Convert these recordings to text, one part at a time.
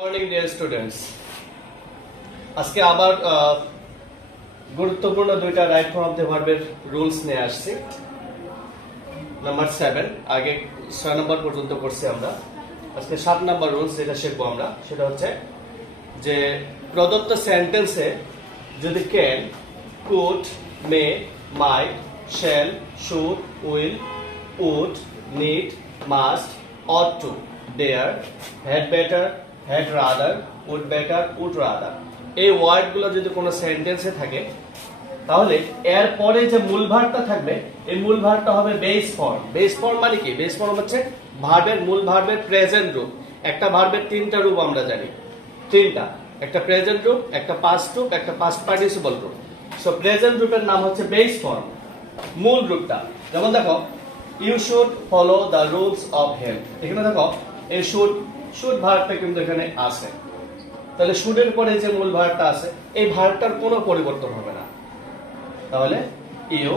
Morning dear students, আজকে আবার গুরুত্বপূর্ণ দুইটা রাইট ফর্ম অফ দ্য ভার্বের রুলস নিয়ে আসছি। নাম্বার 7, আগে 6 নম্বর পর্যন্ত করছি আমরা। আজকে 7 নম্বর রুলস যেটা শিখবো আমরা, সেটা হচ্ছে যে প্রদত্ত সেন্টেন্সে যদি can, could, may, might, shall, should, will, would, need, must, ought to, dare, had better, had rather, would better, would rather, এই ওয়ার্ডগুলো যদি কোনো সেন্টেন্সে থাকে তাহলে এর পরে যে মূল ভার্বটা থাকবে এই মূল ভার্বটা হবে বেস ফর্ম। বেস ফর্ম মানে কি? বেস ফর্ম হচ্ছে ভার্বের মূল ভার্বের প্রেজেন্ট রূপ। একটা ভার্বের তিনটা রূপ আমরা জানি, তিনটা, একটা প্রেজেন্ট রূপ, একটা পাস্ট রূপ, একটা পাস্ট পার্টিসিপল রূপ। সো প্রেজেন্ট রূপের নাম হচ্ছে বেস ফর্ম, মূল রূপটা। যেমন দেখো, you should follow the rules of health. এখানে দেখো এই শুড ভার্বটা কিন্তু এখানে আছে, তাহলে শুডের পরে যে মূল ভার্বটা আছে এই ভার্বটার কোনো পরিবর্তন হবে না। তাহলে ইউ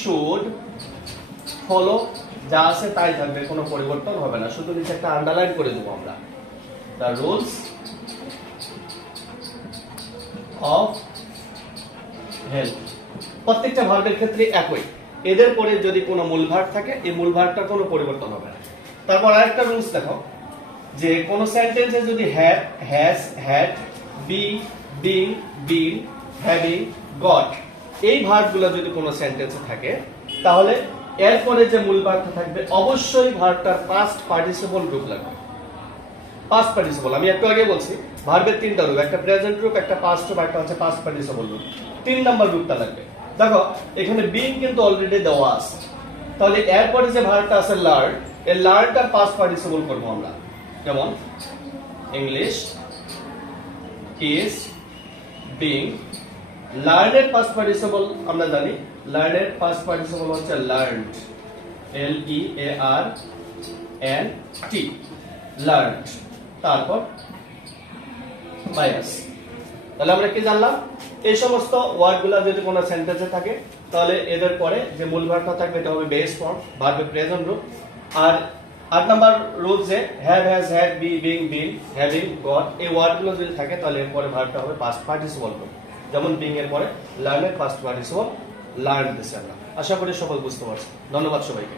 শুড ফলো যা আছে তাই থাকবে, কোনো পরিবর্তন হবে না। শুধু নিচে একটা আন্ডারলাইন করে দেবো আমরা, দ্য রুলস অফ হেলথ। প্রত্যেকটা ভার্বের ক্ষেত্রে একই, এদের পরে যদি কোনো মূল ভার্ব থাকে এই মূল ভার্বটার কোনো পরিবর্তন হবে না। তারপর আরেকটা রুলস দেখো, যে কোন সেন্টেন্সে যদি have, has, had, be, being, been, having, got এই ভার্বগুলো যদি কোনো সেন্টেন্সে থাকে তাহলে এরপরে যে মূল ভার্বটা থাকবে অবশ্যই ভার্বটার পাস্ট পার্টিসিপল রূপ লাগবে। পাস্ট পার্টিসিপল আমি একটু আগে বলছি, ভার্বের তিনটা রূপ, একটা প্রেজেন্ট রূপ, একটা পাস্ট রূপ, একটা হচ্ছে পাস্ট পার্টিসিপল রূপ। 3 নাম্বার রূপটা লাগবে। দেখো এখানে বিং কিন্তু অলরেডি দেওয়া আছে, তাহলে এরপরে যে ভার্বটা আছে লার্ন, এই লার্নটার পাস্ট পার্টিসিপল করব আমরা। যেমন ইংলিশ ইজ বিং, লার্নের পাস্ট পার্টিসিপল আমরা জানি, লার্নের পাস্ট পার্টিসিপল হচ্ছে লার্নড, LEARNT, লার্নড। তারপর বায়াস। তাহলে আমরা কি জানলাম? এই সমস্ত ওয়ার্ডগুলো যদি কোনো সেন্টেন্সে থাকে তাহলে এদের পরে যে মূল ভার্বটা থাকবে এটা হবে বেস ফর্ম, ভার্বের প্রেজেন্ট রূপ। আর 8 নাম্বার রুল যে have, has, had, be, being, been, having, got এই ওয়ার্ডগুলো যদি থাকে তাহলে এর পরে ভার্বটা হবে পাস্ট পার্টিসিপল রূপ। যেমন বিং এর পরে লার্নের পাস্ট পার্টিসিপল লার্ন দিছি আমরা। আশা করি সকল বুঝতে পারছি। ধন্যবাদ সবাইকে।